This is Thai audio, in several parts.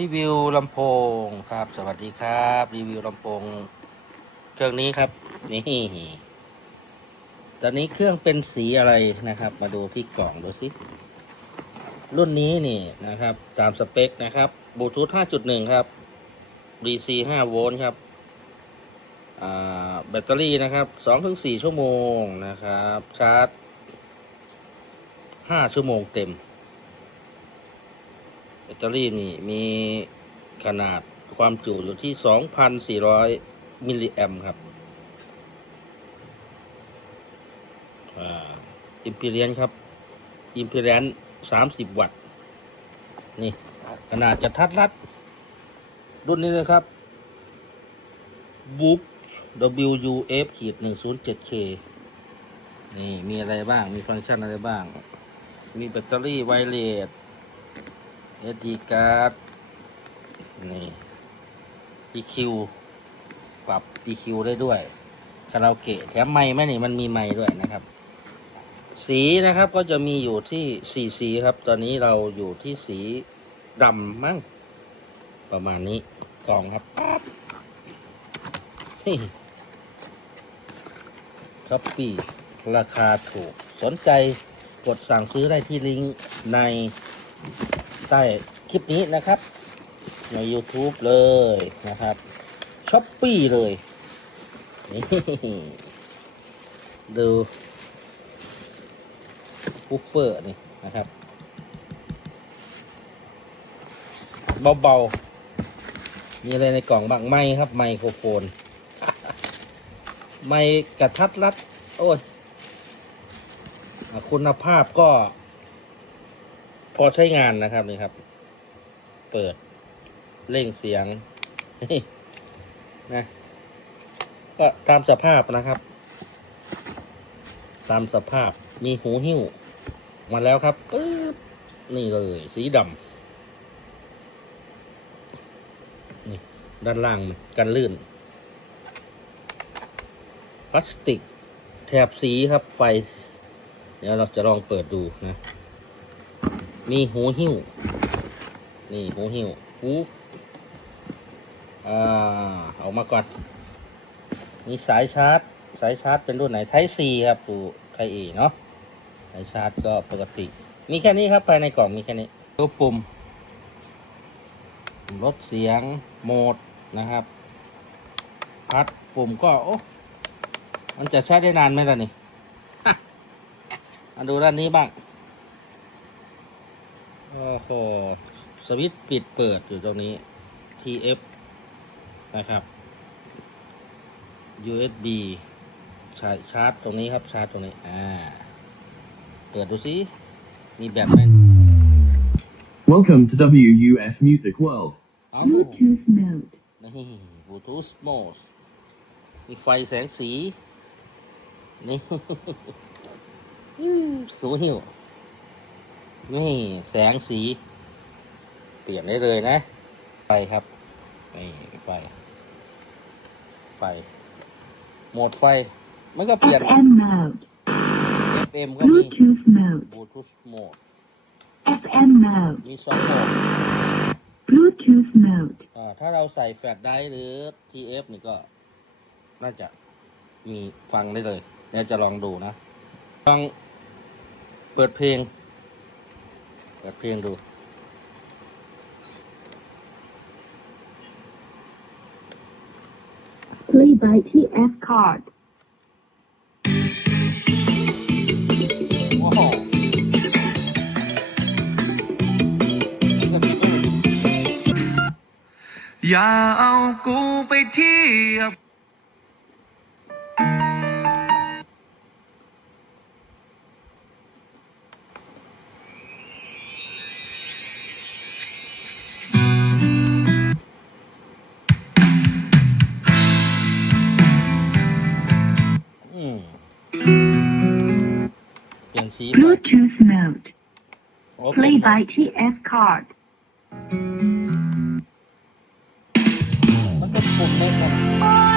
รีวิวลำโพงครับ สวัสดีครับ รีวิวลำโพงเครื่องนี้ครับ นี่ ตอนนี้เครื่องเป็นสีอะไรนะครับ มาดูที่กล่องดูสิ รุ่นนี้นี่นะครับ ตามสเปคนะครับบลูทูธ5.1 ครับ DC 5 โวลต์ครับแบตเตอรี่นะครับ 2-4 ชั่วโมงนะครับ ชาร์จ 5 ชั่วโมงเต็ม ตเตอรี่นี่มีขนาดความจุอยู่ที่ 2,400 มิลลิแอมครับอ่าอิมพีเรียนครับอิมพีเรียน30 วัตต์ นี่ ขนาดจะทัดรัด รุ่นนี้นะครับบุ๊ก WUF ขีด 107K นี่ มีอะไรบ้าง มีฟังก์ชันอะไรบ้าง มีแบตเตอรี่ไวเลส SD card นี่ EQ ปรับ EQ ได้ด้วยคาราโอเกะแถมไม้ไหมนี่มันมีไม้ด้วยนะครับ สีนะครับก็จะมีอยู่ที่สีสีครับ ตอนนี้เราอยู่ที่สีดำมั้งประมาณนี้กล่องครับปั๊บช้อปปี้ราคาถูกสนใจกดสั่งซื้อได้ที่ลิงก์ใน ต้คลิปนี้นะครับ ใน YouTube เลยนะครับช้อปปี้เลยนี่ดูฟูฟเฟอร์นี่นะครับ เบาๆ มีอะไรในกล่องบ้างไมค์ครับ ไมโครโฟน ไมค์กระทัดรัด โอ้ยคุณภาพก็ พอใช้งานนะครับนี่ครับ เปิดเร่งเสียงนะก็ตามสภาพนะครับ ตามสภาพมีหูหิ้วมาแล้วครับปึ๊บนี่เลย สีดำนี่ด้านล่างกันลื่น พลาสติก แถบสีครับไฟ เดี๋ยวเราจะลองเปิดดูนะ มีหูหิ้ว นี่หูหิ้วหูอ่าเอามาก่อน มีสายชาร์จ สายชาร์จเป็นรุ่นไหนไทซีครับดูไทเอเนาะ สายชาร์จก็ปกติ มีแค่นี้ครับภายในกล่องมีแค่นี้ตัวปุ่ม ลดเสียงโหมดนะครับ พัดปุ่มก็โอ้มันจะใช้ได้นานไหมล่ะนี่มาดูด้านนี้บ้าง โอ้โห สวิตช์ปิดเปิดอยู่ตรงนี้ TF นะครับ USB ชาร์จชาร์จตรงนี้ครับชาร์จตรงนี้ อ่า เปิดดูสิ มีแบบไหม Welcome to WUF Music World. เอ้า Bluetooth mode. นี่ Bluetooth Mode มีไฟแสงสี นี่ สูหิว นี่แสงสี เปลี่ยนได้เลยนะไฟครับ นี่ไฟไฟโหมดไฟ มันก็เปลี่ยน FM mode. FM ก็มี Bluetooth mode. Bluetooth Mode FM mode. มีสองโหมด Bluetooth mode. อ่าถ้าเราใส่แฟลชไดรฟ์หรือ TF นี่ก็น่าจะมีฟังได้เลยเดี๋ยวจะลองดูนะ ฟังเปิดเพลงเปิดเพลงดู Play by TF card. โอ้โหนี่ก็สู้อย่าเอากูไปเทียบ เปลี่ยนสีไป Bluetooth mode. โอ้ Play by TF card. มันเป็นปุ่มเล็กครับ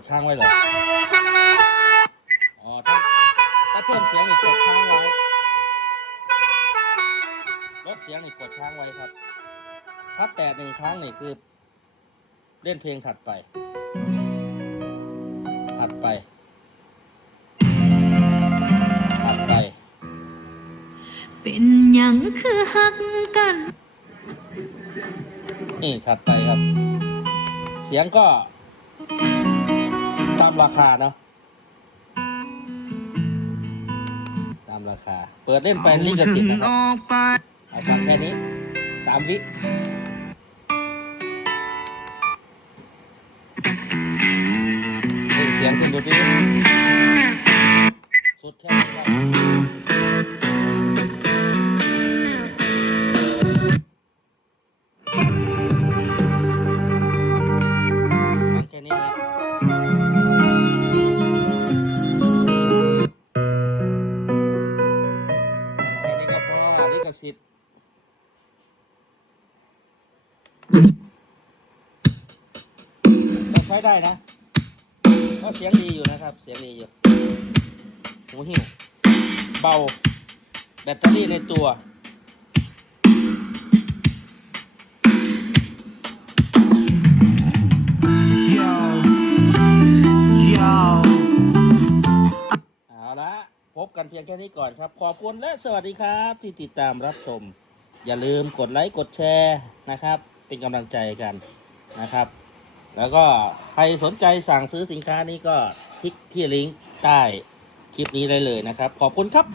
ดค้างไว้เหรอ อ๋อ ถ้าถ้าเพิ่มเสียงนี่กดค้างไว้ ลดเสียงนี่กดค้างไว้ครับ ถ้าแตะหนึ่งครั้งนี่คือ เล่นเพลงถัดไป ถัดไป ถัดไป เป็นหยังคือหักกัน นี่ถัดไปครับ เสียงก็ตาม ราคาเนาะตามราคา เปิดเล่นไปลิขสิทธิ์นะคอรับเอาฟังแค่นี้สามวิเล่นเสียงขึ้นดูดิสุดแค่นี้ ช้ได้นะก็เสียงดีอยู่นะครับ เสียงดีอยู่หูหิวเบา แบตเตอรี่ในตัว เอาละพบกันเพียงแค่นี้ก่อนครับ ขอบคุณและสวัสดีครับ ที่ติดตามรับชม อย่าลืมกดไลค์ กดแชร์นะครับ เป็นกำลังใจกันนะครับ แล้วก็ใครสนใจสั่งซื้อสินค้านี้ก็คลิกที่ลิงก์ใต้คลิปนี้ได้เลยนะครับ ขอบคุณครับ